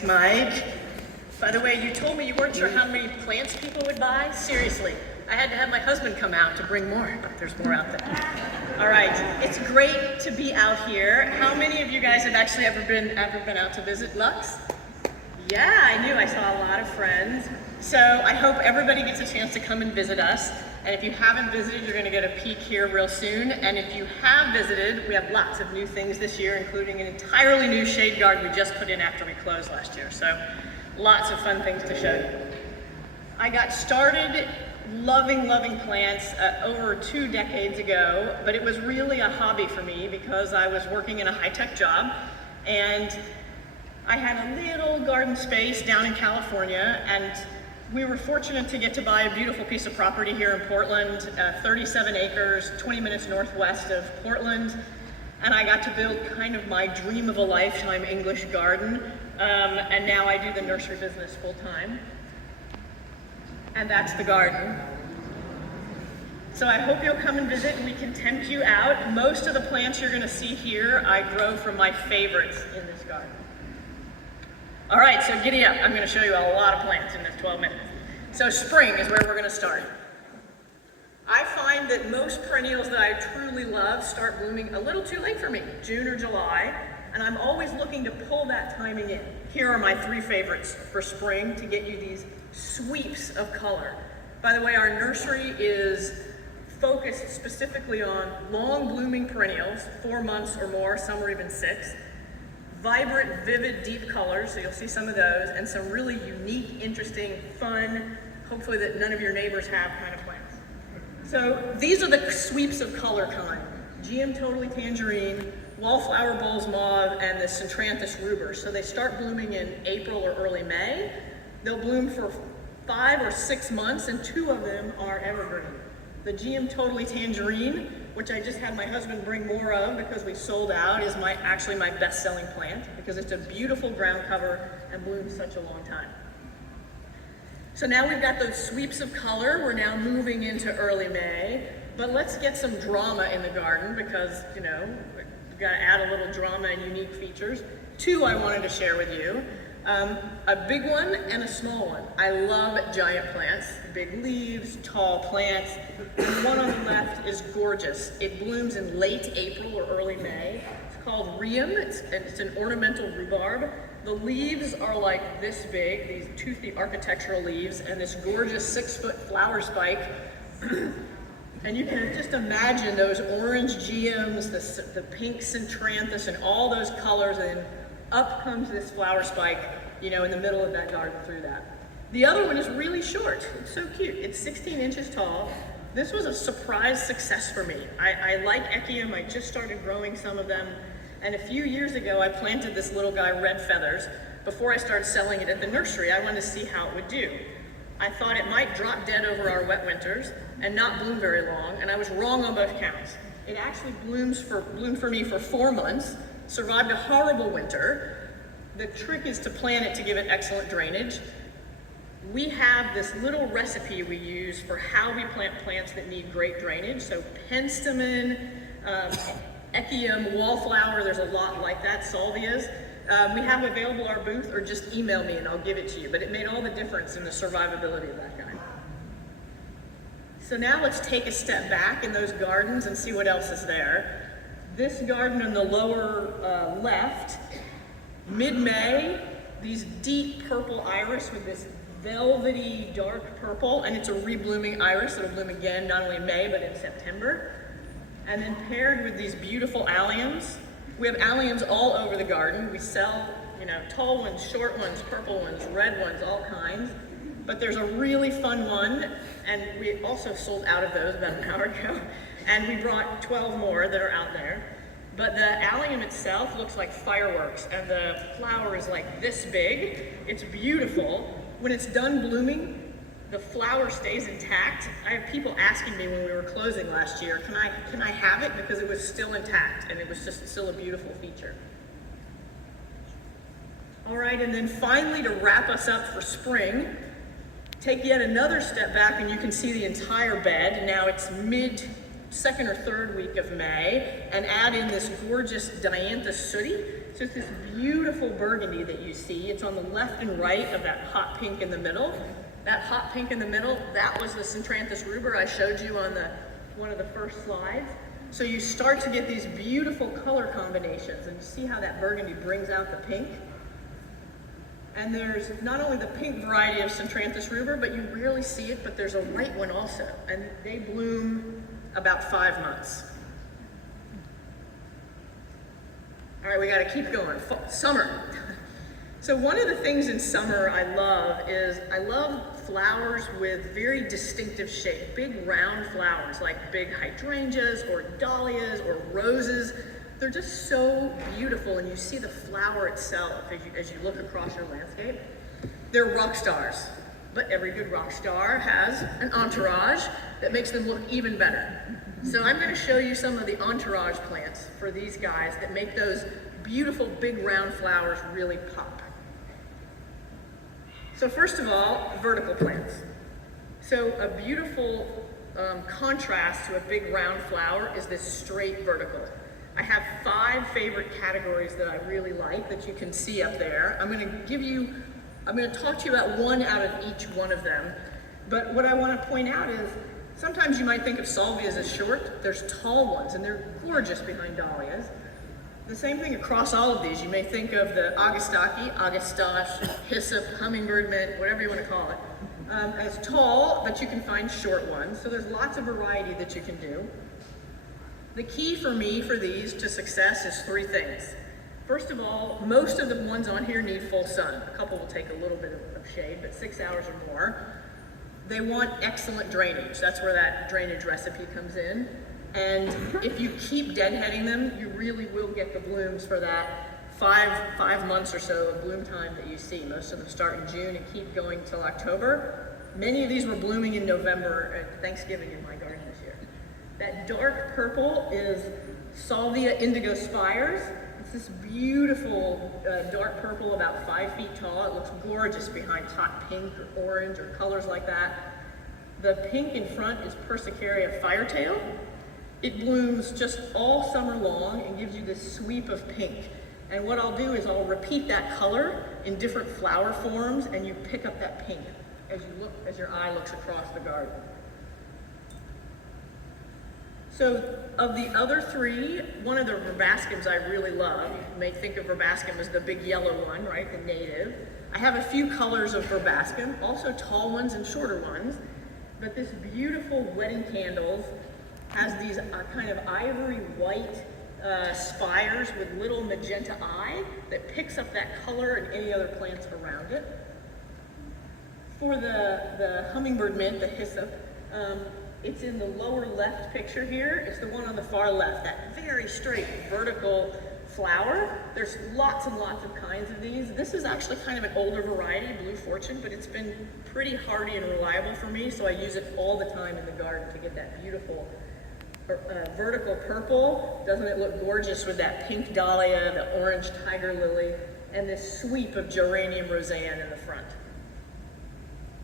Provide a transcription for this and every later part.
Thanks, Mike. By the way, you told me you weren't sure how many plants people would buy. Seriously, I had to have my husband come out to bring more, but there's more out there. All right, it's great to be out here. How many of you guys have actually ever been out to visit Lux? Yeah, I knew. I saw a lot of friends. So I hope everybody gets a chance to come and visit us. And if you haven't visited, you're going to get a peek here real soon. And if you have visited, we have lots of new things this year, including an entirely new shade garden we just put in after we closed last year. So lots of fun things to show you. I got started loving plants over 2 decades ago, but it was really a hobby for me because I was working in a high-tech job, and I had a little garden space down in California, and we were fortunate to get to buy a beautiful piece of property here in Portland, 37 acres, 20 minutes northwest of Portland, and I got to build kind of my dream of a lifetime English garden, and now I do the nursery business full-time. And that's the garden. So I hope you'll come and visit and we can tempt you out. Most of the plants you're going to see here I grow from my favorites in this garden. All right, so giddy up. I'm going to show you a lot of plants in this 12 minutes. So spring is where we're going to start. I find that most perennials that I truly love start blooming a little too late for me, June or July, and I'm always looking to pull that timing in. Here are my 3 favorites for spring to get you these sweeps of color. By the way, our nursery is focused specifically on long blooming perennials, 4 months or more, some are even 6. Vibrant, vivid, deep colors, so you'll see some of those, and some really unique, interesting, fun, hopefully that none of your neighbors have kind of plants. So these are the sweeps of color kind. GM Totally Tangerine, Wallflower Bulls Mauve, and the Centranthus Rubor. So they start blooming in April or early May. They'll bloom for 5 or 6 months, and 2 of them are evergreen. The GM Totally Tangerine, which I just had my husband bring more of because we sold out, is actually my best-selling plant because it's a beautiful ground cover and blooms such a long time. So now we've got those sweeps of color. We're now moving into early May, but let's get some drama in the garden because, you know, we've got to add a little drama and unique features. 2 I wanted to share with you. A big one and a small one. I love giant plants, big leaves, tall plants. The one on the left is gorgeous. It blooms in late April or early May. It's called Rheum. It's an ornamental rhubarb. The leaves are like this big, these toothy architectural leaves, and this gorgeous 6-foot flower spike. And you can just imagine those orange GMs, the pink Centranthus, and all those colors, and up comes this flower spike, you know, in the middle of that garden through that. The other one is really short. It's so cute. It's 16 inches tall. This was a surprise success for me. I like Echium. I just started growing some of them. And a few years ago, I planted this little guy, Red Feathers. Before I started selling it at the nursery, I wanted to see how it would do. I thought it might drop dead over our wet winters and not bloom very long, and I was wrong on both counts. It actually bloomed for me for 4 months, survived a horrible winter. The trick is to plant it to give it excellent drainage. We have this little recipe we use for how we plant plants that need great drainage. So penstemon, Echium, wallflower, there's a lot like that, salvias. We have available our booth, or just email me and I'll give it to you. But it made all the difference in the survivability of that guy. So now let's take a step back in those gardens and see what else is there. This garden in the lower left, mid-May, these deep purple iris with this velvety dark purple, and it's a reblooming iris. It'll bloom again not only in May but in September. And then paired with these beautiful alliums. We have alliums all over the garden. We sell, you know, tall ones, short ones, purple ones, red ones, all kinds. But there's a really fun one, and we also sold out of those about an hour ago. And we brought 12 more that are out there. But the allium itself looks like fireworks, and the flower is like this big. It's beautiful. When it's done blooming, the flower stays intact. I have people asking me when we were closing last year, can I have it? Because it was still intact, and it was just still a beautiful feature. All right, and then finally, to wrap us up for spring, take yet another step back and you can see the entire bed. Now it's second or third week of May and add in this gorgeous dianthus sooty. So it's this beautiful burgundy that you see. It's on the left and right of that hot pink in the middle. That hot pink in the middle, that was the Centranthus rubra I showed you on one of the first slides. So you start to get these beautiful color combinations, and you see how that burgundy brings out the pink. And there's not only the pink variety of Centranthus rubra, but you rarely see it, but there's a white one also, and they bloom about 5 months. All right, we gotta keep going. Summer. So one of the things in summer I love flowers with very distinctive shape, big round flowers like big hydrangeas or dahlias or roses. They're just so beautiful, and you see the flower itself as you look across your landscape. They're rock stars, but every good rock star has an entourage that makes them look even better. So I'm going to show you some of the entourage plants for these guys that make those beautiful big round flowers really pop. So first of all, vertical plants. So a beautiful contrast to a big round flower is this straight vertical. I have 5 favorite categories that I really like that you can see up there. I'm going to talk to you about one out of each one of them. But what I want to point out is sometimes you might think of salvias as short. There's tall ones, and they're gorgeous behind dahlias. The same thing across all of these. You may think of the Augustaki, Augustache, hyssop, hummingbird mint, whatever you want to call it, as tall, but you can find short ones. So there's lots of variety that you can do. The key for me for these to success is 3 things. First of all, most of the ones on here need full sun. A couple will take a little bit of shade, but 6 hours or more. They want excellent drainage. That's where that drainage recipe comes in. And if you keep deadheading them, you really will get the blooms for that five months or so of bloom time that you see. Most of them start in June and keep going till October. Many of these were blooming in November at Thanksgiving in my garden this year. That dark purple is Salvia indigo spires. It's this beautiful dark purple, about 5 feet tall. It looks gorgeous behind hot pink or orange or colors like that. The pink in front is Persicaria firetail. It blooms just all summer long and gives you this sweep of pink. And what I'll do is I'll repeat that color in different flower forms, and you pick up that pink as your eye looks across the garden. So of the other 3, one of the verbascums I really love. You may think of verbascum as the big yellow one, right, the native. I have a few colors of verbascum, also tall ones and shorter ones. But this beautiful wedding candles has these kind of ivory white spires with little magenta eye that picks up that color and any other plants around it. For the hummingbird mint, the hyssop, it's in the lower left picture here. It's the one on the far left, that very straight vertical flower. There's lots and lots of kinds of these. This is actually kind of an older variety, Blue Fortune, but it's been pretty hardy and reliable for me, so I use it all the time in the garden to get that beautiful vertical purple. Doesn't it look gorgeous with that pink dahlia, the orange tiger lily, and this sweep of geranium roseanne in the front.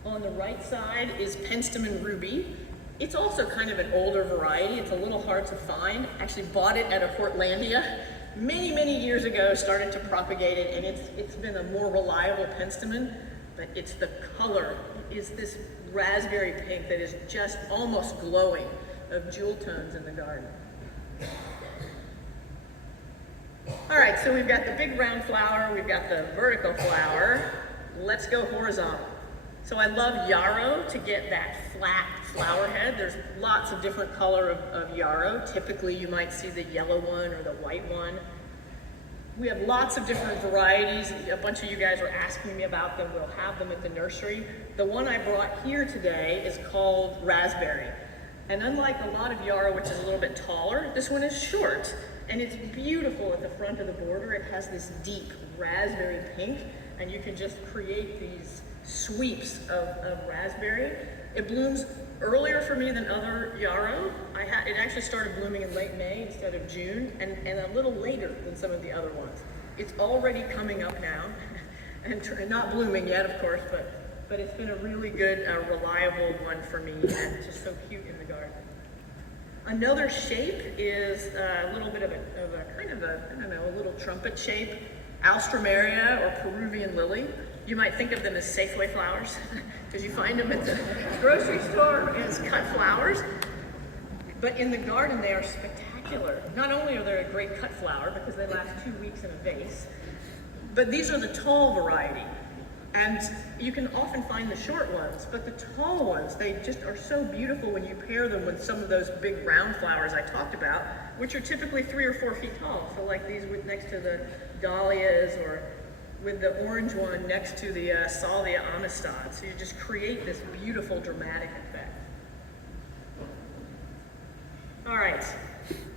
On the right side is Penstemon ruby. It's also kind of an older variety. It's a little hard to find. Actually bought it at a Hortlandia many, many years ago, started to propagate it, and it's been a more reliable Penstemon, but it's the color. It is this raspberry pink that is just almost glowing of jewel tones in the garden. All right, so we've got the big round flower, we've got the vertical flower. Let's go horizontal. So I love yarrow to get that flat flower head. There's lots of different color of yarrow. Typically you might see the yellow one or the white one. We have lots of different varieties. A bunch of you guys were asking me about them. We'll have them at the nursery. The one I brought here today is called raspberry. And unlike a lot of yarrow, which is a little bit taller, this one is short. And it's beautiful at the front of the border. It has this deep raspberry pink, and you can just create these sweeps of raspberry. It blooms earlier for me than other yarrow. It actually started blooming in late May instead of June, and a little later than some of the other ones. It's already coming up now, and not blooming yet, of course, but it's been a really good, reliable one for me, and it's just so cute in the garden. Another shape is a little bit of a kind of a, I don't know, a little trumpet shape, Alstroemeria or Peruvian lily. You might think of them as Safeway flowers because you find them at the grocery store as cut flowers. But in the garden, they are spectacular. Not only are they a great cut flower because they last 2 weeks in a vase, but these are the tall variety. And you can often find the short ones, but the tall ones, they just are so beautiful when you pair them with some of those big round flowers I talked about, which are typically 3 or 4 feet tall. So like these next to the dahlias, or with the orange one next to the Salvia amistad. So you just create this beautiful dramatic effect. All right,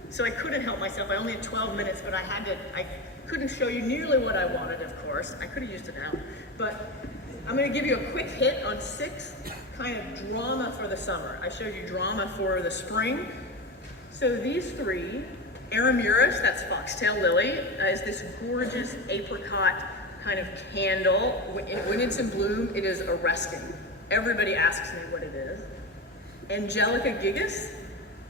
so I couldn't help myself. I only had 12 minutes, but I couldn't show you nearly what I wanted, of course. I could have used it out. But I'm going to give you a quick hit on 6 kind of drama for the summer. I showed you drama for the spring. So these 3, Aramuris, that's foxtail lily, is this gorgeous apricot kind of candle. When it's in bloom, it is arresting. Everybody asks me what it is. Angelica gigas.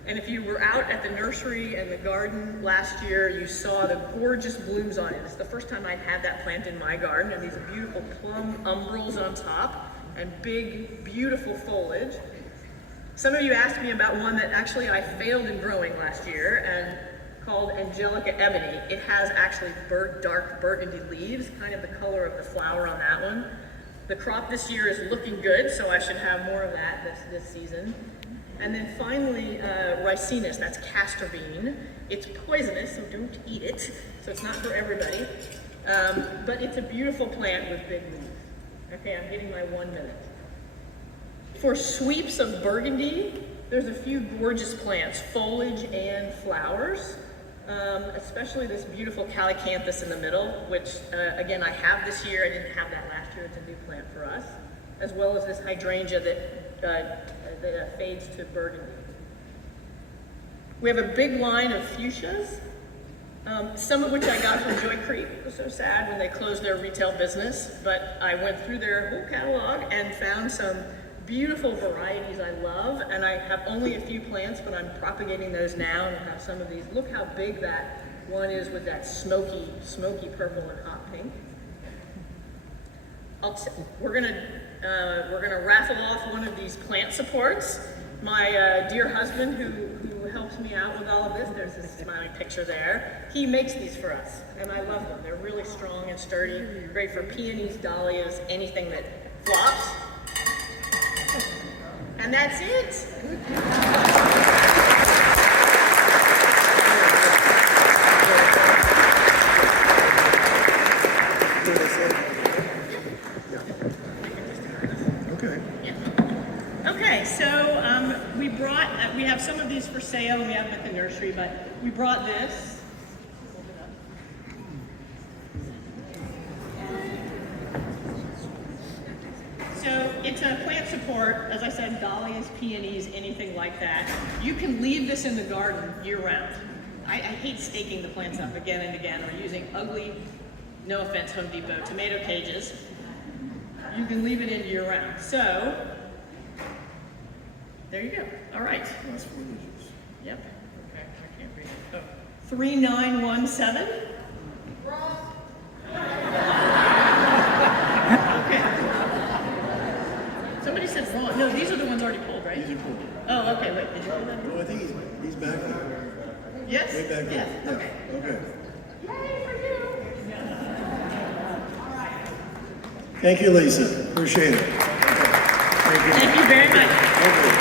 And if you were out at the nursery and the garden last year, you saw the gorgeous blooms on it. It's the first time I'd had that plant in my garden, and these beautiful plum umbrals on top and big, beautiful foliage. Some of you asked me about one that actually I failed in growing last year, and called Angelica ebony. It has actually dark burgundy leaves, kind of the color of the flower on that one. The crop this year is looking good, so I should have more of that this season. And then finally, Ricinus, that's castor bean. It's poisonous, so don't eat it. So it's not for everybody. But it's a beautiful plant with big leaves. Okay, I'm getting my 1 minute. For sweeps of burgundy, there's a few gorgeous plants, foliage and flowers. Especially this beautiful calycanthus in the middle, which again, I have this year. I didn't have that last year. It's a new plant for us. As well as this hydrangea that fades to burgundy. We have a big line of fuchsias, some of which I got from Joy Creek. It was so sad when they closed their retail business, but I went through their whole catalog and found some beautiful varieties I love, and I have only a few plants, but I'm propagating those now, and I have some of these. Look how big that one is with that smoky purple and hot pink. We're gonna raffle off one of these plant supports. My dear husband, who helps me out with all of this, there's this smiling picture there. He makes these for us, and I love them. They're really strong and sturdy, great for peonies, dahlias, anything that flops. And that's it. Okay, so we have some of these for sale, and we have them at the nursery, but we brought this. So it's a plant support, as I said, dahlias, peonies, anything like that. You can leave this in the garden year-round. I hate staking the plants up again and again, or using ugly, no offense, Home Depot, tomato cages. You can leave it in year-round. So, there you go. All right. Yep. Okay, I can't read it. Oh. 3917. Okay. Somebody said wrong. No, these are the ones already pulled, right? These are pulled. Oh, okay. Wait, did you pull that? No, I think he's back there. Yes? Way back there. Yes. Okay. Okay. Yay for you. Thank you, Lisa. Appreciate it. Okay. Thank you. Thank you very much. Okay.